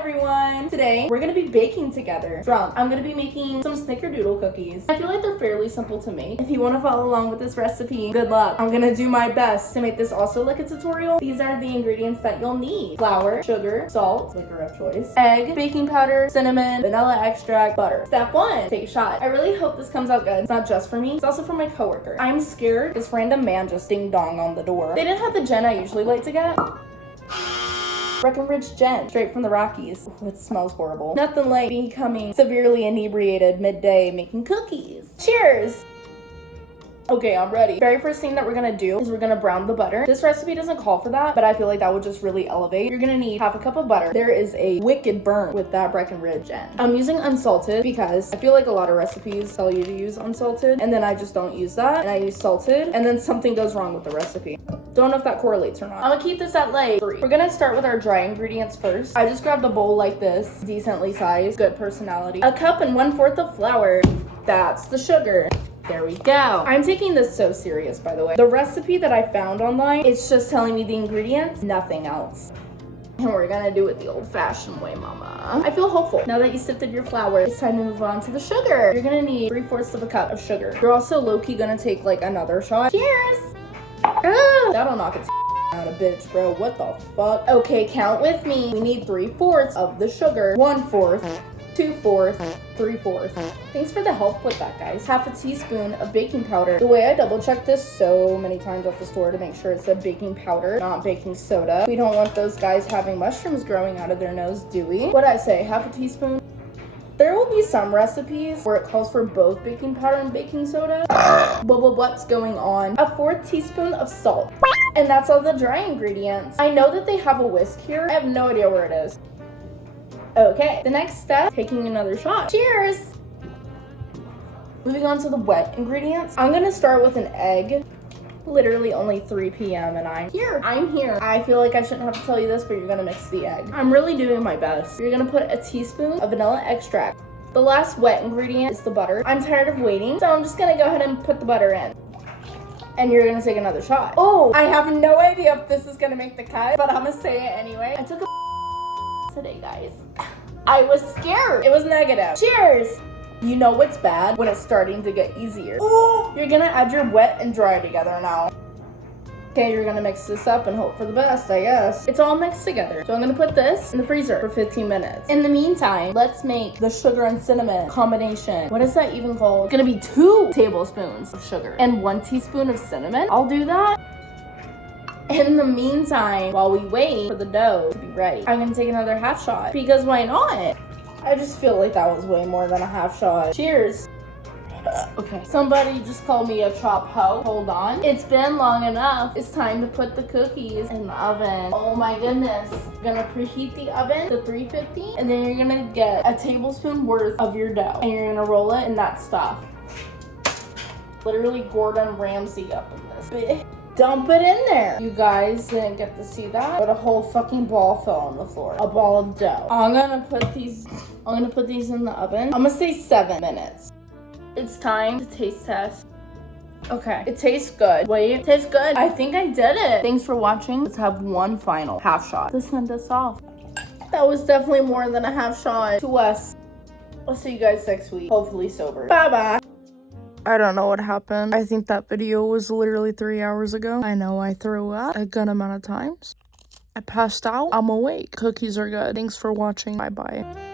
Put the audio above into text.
everyone! Today, we're gonna be baking together. I'm gonna be making some snickerdoodle cookies. I feel like they're fairly simple to make. If you wanna follow along with this recipe, good luck. I'm gonna do my best to make this also like a tutorial. These are the ingredients that you'll need. Flour, sugar, salt, liquor of choice, egg, baking powder, cinnamon, vanilla extract, butter. Step 1, take a shot. I really hope this comes out good. It's not just for me, it's also for my coworker. I'm scared this random man just ding dong on the door. They didn't have the gin I usually like to get. Breckenridge gin, straight from the Rockies. Ooh, it smells horrible. Nothing like becoming severely inebriated midday making cookies. Cheers! Okay, I'm ready. Very first thing that we're gonna do is we're gonna brown the butter. This recipe doesn't call for that, but I feel like that would just really elevate. You're gonna need half a cup of butter. There is a wicked burn with that Breckenridge gin. I'm using unsalted because I feel like a lot of recipes tell you to use unsalted, and then I just don't use that, and I use salted, and then something goes wrong with the recipe. Don't know if that correlates or not. I'm gonna keep this at like 3. We're gonna start with our dry ingredients first. I just grabbed a bowl like this, decently sized, good personality. A cup and 1/4 of flour. That's the sugar. There we go. I'm taking this so serious, by the way. The recipe that I found online, it's just telling me the ingredients, nothing else. And we're gonna do it the old-fashioned way, mama. I feel hopeful. Now that you sifted your flour, it's time to move on to the sugar. You're gonna need 3/4 of a cup of sugar. You're also low-key gonna take like another shot. Cheers! That'll knock it out of bitch, bro. What the fuck? Okay, count with me. We need 3/4 of the sugar, 1/4, 2/4, 3/4. Thanks for the help with that, guys. Half a teaspoon of baking powder. The way I double checked this so many times at the store to make sure it said baking powder, not baking soda. We don't want those guys having mushrooms growing out of their nose, do we? What'd I say? Half a teaspoon? There will be some recipes where it calls for both baking powder and baking soda. What's going on? A 4th teaspoon of salt. And that's all the dry ingredients. I know that they have a whisk here. I have no idea where it is. Okay, the next step, taking another shot. Cheers! Moving on to the wet ingredients. I'm gonna start with an egg. Literally only 3 p.m. and I'm here. I feel like I shouldn't have to tell you this, but you're gonna mix the egg. I'm really doing my best. You're gonna put a teaspoon of vanilla extract. The last wet ingredient is the butter. I'm tired of waiting, so I'm just gonna go ahead and put the butter in. And you're gonna take another shot. Oh, I have no idea if this is gonna make the cut, but I'm gonna say it anyway. I took a today, guys. I was scared. It was negative. Cheers! You know what's bad? When it's starting to get easier. Ooh, you're gonna add your wet and dry together now. Okay, you're gonna mix this up and hope for the best, I guess. It's all mixed together. So I'm gonna put this in the freezer for 15 minutes. In the meantime, let's make the sugar and cinnamon combination. What is that even called? It's gonna be 2 tablespoons of sugar and 1 teaspoon of cinnamon. I'll do that. In the meantime, while we wait for the dough to be ready, I'm gonna take another half shot because why not? I just feel like that was way more than a half shot. Cheers. Okay, somebody just called me a chop hoe. Hold on. It's been long enough. It's time to put the cookies in the oven. Oh my goodness. You're gonna preheat the oven to 350 and then you're gonna get a tablespoon worth of your dough and you're gonna roll it in that stuff. Literally Gordon Ramsay up in this. Dump it in there. You guys didn't get to see that, but a whole fucking ball fell on the floor. A ball of dough. I'm gonna put these in the oven. I'm gonna say 7 minutes. It's time to taste test. Okay, it tastes good. Wait, it tastes good. I think I did it. Thanks for watching. Let's have one final half shot to send us off. That was definitely more than a half shot to us. I'll see you guys next week. Hopefully sober. Bye-bye. I don't know what happened. I think that video was literally 3 hours ago. I know I threw up a good amount of times. I passed out. I'm awake. Cookies are good. Thanks for watching. Bye-bye.